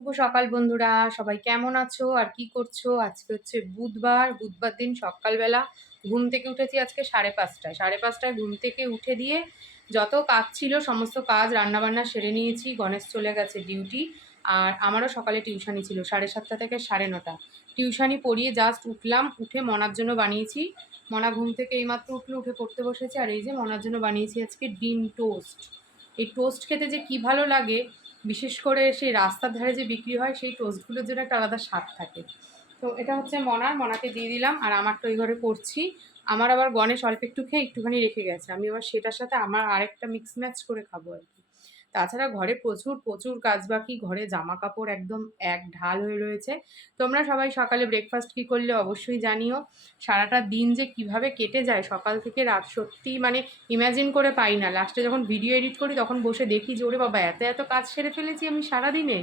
শুভ সকাল বন্ধুরা, সবাই কেমন আছো আর কি করছো? আজকে হচ্ছে বুধবার দিন সকালবেলা ঘুম থেকে উঠেছি আজকে 5:30টায়। 5:30টায় ঘুম থেকে উঠে দিয়ে যত কাজ ছিল সমস্ত কাজ রান্নাবান্না সেরে নিয়েছি। গণেশ চলে গেছে ডিউটি, আর আমারও সকালে টিউশানি ছিল 7:30 থেকে 9:30। টিউশানি পড়িয়ে জাস্ট উঠলাম, উঠে মনার জন্য বানিয়েছি। মনা ঘুম থেকে এইমাত্র উঠলো, উঠে পড়তে বসেছে। আর এই যে মনার জন্য বানিয়েছি আজকে ডিম টোস্ট। এই টোস্ট খেতে যে কি ভালো লাগে, বিশেষ করে সেই রাস্তার ধারে যে বিক্রি হয় সেই টোস্টগুলোর জন্য একটা আলাদা স্বাদ থাকে। তো এটা হচ্ছে মনাকে দিয়ে দিলাম, আর আমারটা ওই ঘরে করছি। আমার আবার গণেশ অল্প একটু খেয়ে একটুখানি রেখে গেছে, আমি আবার সেটার সাথে আমার আরেকটা মিক্স ম্যাচ করে খাবো আর কি। তাছাড়া ঘরে প্রচুর প্রচুর কাজ বাকি, ঘরে জামা কাপড় একদম এক ঢাল হয়ে রয়েছে। তোমরা সবাই সকালে ব্রেকফাস্ট কী করলে অবশ্যই জানিও। সারাটা দিন যে কিভাবে কেটে যায় সকাল থেকে রাত, সত্যি মানে ইম্যাজিন করে পাই না। লাস্টে যখন ভিডিও এডিট করি তখন বসে দেখি যে ওরে বাবা, এত এত কাজ সেরে ফেলেছি আমি সারাদিনে।